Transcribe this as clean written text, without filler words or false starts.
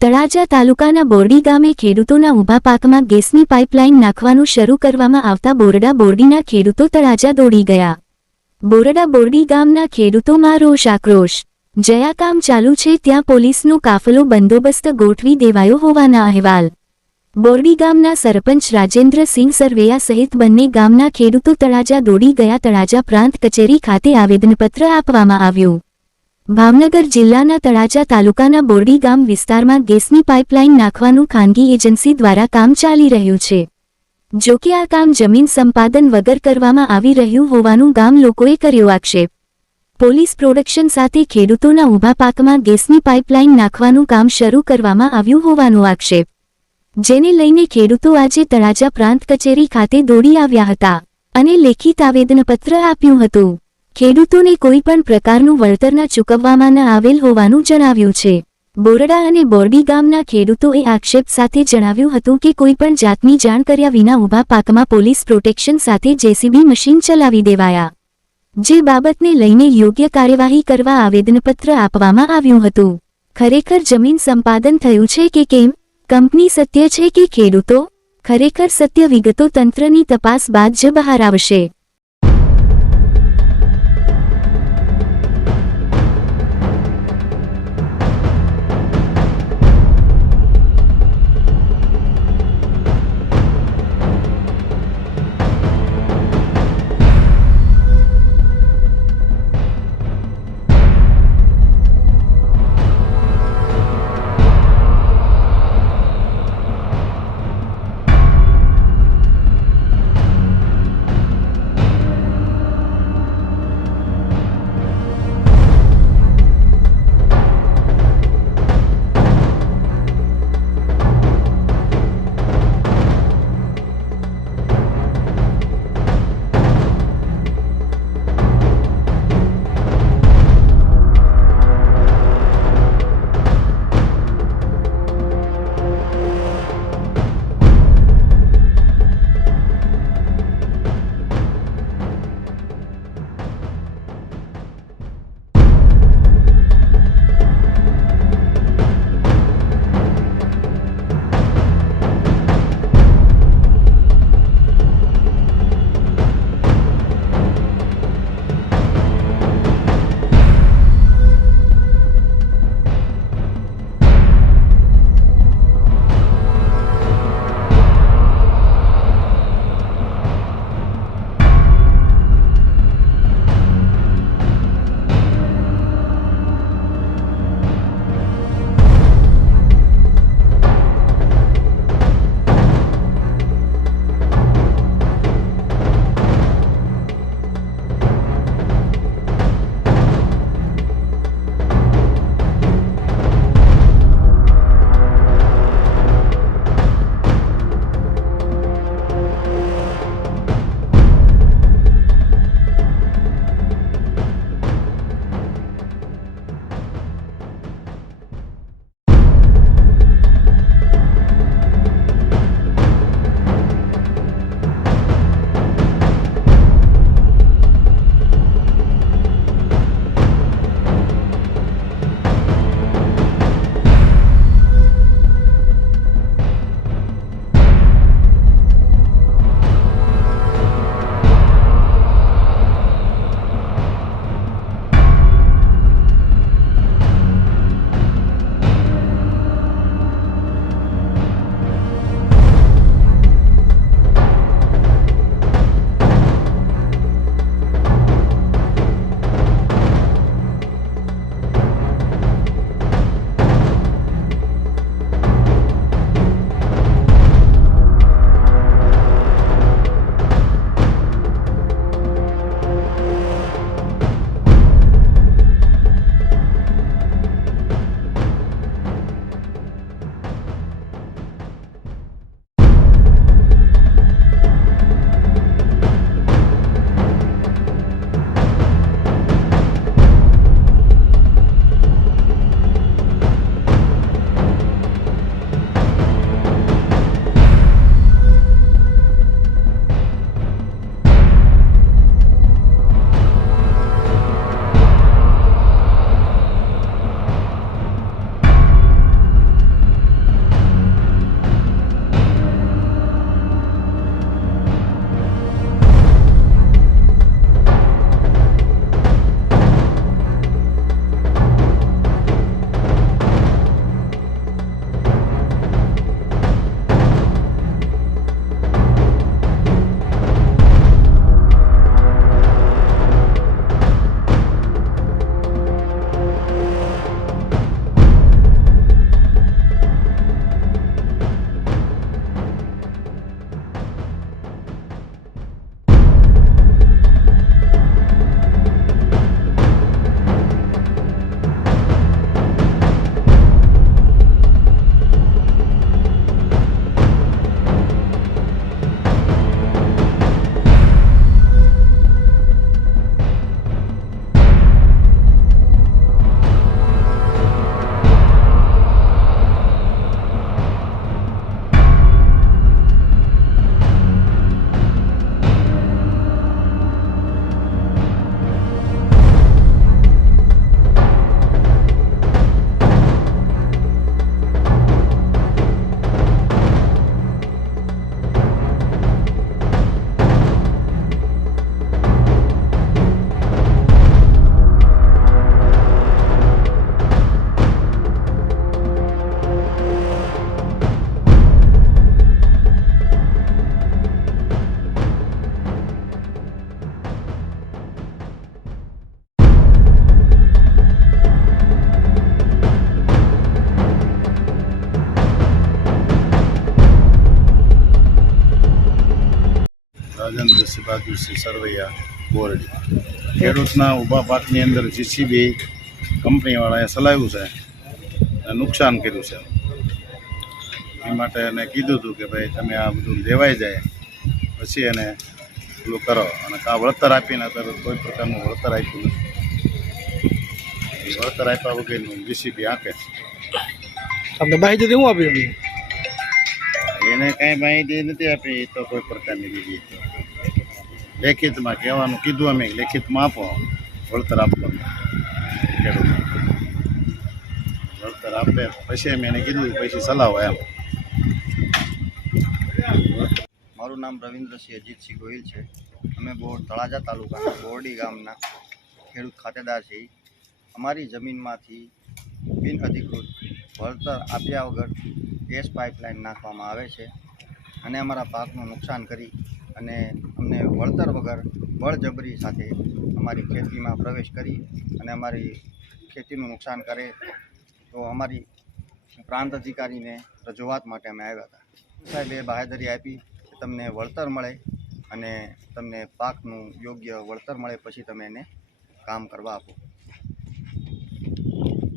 તળાજા તાલુકાના બોરડી ગામે ખેડૂતોના ઊભા પાકમાં ગેસની પાઇપલાઇન નાખવાનું શરૂ કરવામાં આવતા બોરડા બોરડીના ખેડૂતો તળાજા દોડી ગયા। બોરડા બોરડી ગામના ખેડૂતોમાં રોષ આક્રોશ। જ્યાં કામ ચાલુ છે ત્યાં પોલીસનો કાફલો બંદોબસ્ત ગોઠવી દેવાયો હોવાના અહેવાલ। બોરડી ગામના સરપંચ રાજેન્દ્રસિંહ સરવૈયા સહિત બંને ગામના ખેડૂતો તળાજા દોડી ગયા। તળાજા પ્રાંત કચેરી ખાતે આવેદનપત્ર આપવામાં આવ્યું। ભાવનગર જિલ્લાના તળાજા તાલુકાના બોરડી ગામ વિસ્તારમાં ગેસની પાઇપલાઇન નાખવાનું ખાનગી એજન્સી દ્વારા કામ ચાલી રહ્યું છે। જો કે આ કામ જમીન સંપાદન વગર કરવામાં આવી રહ્યું હોવાનું ગામ લોકોએ કર્યો આક્ષેપ। પોલીસ પ્રોડક્શન સાથે ખેડૂતોના ઊભા પાકમાં ગેસની પાઇપલાઇન નાખવાનું કામ શરૂ કરવામાં આવ્યું હોવાનો આક્ષેપ, જેને લઈને ખેડૂતો આજે તળાજા પ્રાંત કચેરી ખાતે દોડી આવ્યા હતા અને લેખિત આવેદનપત્ર આપ્યું હતું। ખેડૂતોને કોઈ પણ પ્રકારનું વળતર ન ચૂકવવામાં ન આવેલ હોવાનું જણાવ્યું છે। બોરડા અને બોરડી ગામના ખેડૂતોએ આક્ષેપ સાથે જણાવ્યું હતું કે કોઈ પણ જાતની જાણ કર્યા વિના ઊભા પાકમાં પોલીસ પ્રોટેક્શન સાથે જેસીબી મશીન ચલાવી દેવાયા, જે બાબતને લઈને યોગ્ય કાર્યવાહી કરવા આવેદનપત્ર આપવામાં આવ્યું હતું। ખરેખર જમીન સંપાદન થયું છે કે કેમ? કંપની સત્ય છે કે ખેડૂતો? ખરેખર સત્ય વિગતો તંત્રની તપાસ બાદ જ બહાર આવશે। રાજુસિંહ સરવૈયા બોરડી. ખેડૂતના ઊભા પાકની અંદર જીસીબી કંપનીવાળાએ ચલાવ્યું છે અને નુકસાન કર્યું છે. એ માટે એને કીધું હતું કે ભાઈ તમે આ બધું લેવાઈ જાય પછી એને પેલું કરો, અને કાં વળતર આપીને અત્યારે કોઈ પ્રકારનું વળતર આપ્યું નથી. એ વળતર આપ્યા વગરનું જીસીબી આપે છે. તમને માહિતી શું આપી હતી? એને કાંઈ માહિતી નથી આપી, તો કોઈ પ્રકારની દીધી. લેખિતમાં કહેવાનું કીધું, અમે લેખિતમાં આપો, વળતર આપવાનું ખેડૂતને. વળતર આપે પછી અમે એને કીધું પછી ચલાવો એમ. મારું નામ રવિન્દ્રસિંહ અજીતસિંહ ગોહિલ છે. અમે તળાજા તાલુકાના બોરડી ગામના ખેડૂત ખાતેદાર છીએ. અમારી જમીનમાંથી બિનઅધિકૃત વળતર આપ્યા વગર ગેસ પાઇપલાઇન નાખવામાં આવે છે અને અમારા પાકનું નુકસાન કરી અને અમને વળતર વગર બળજબરી સાથે અમારી ખેતીમાં પ્રવેશ કરી અને અમારી ખેતીનું નુકસાન કરે તો અમારી પ્રાંત અધિકારીને રજૂઆત માટે અમે આવ્યા હતા. સાહેબે બાહેધરી આપી કે તમને વળતર મળે અને તમને પાકનું યોગ્ય વળતર મળે પછી તમે એને કામ કરવા આપો.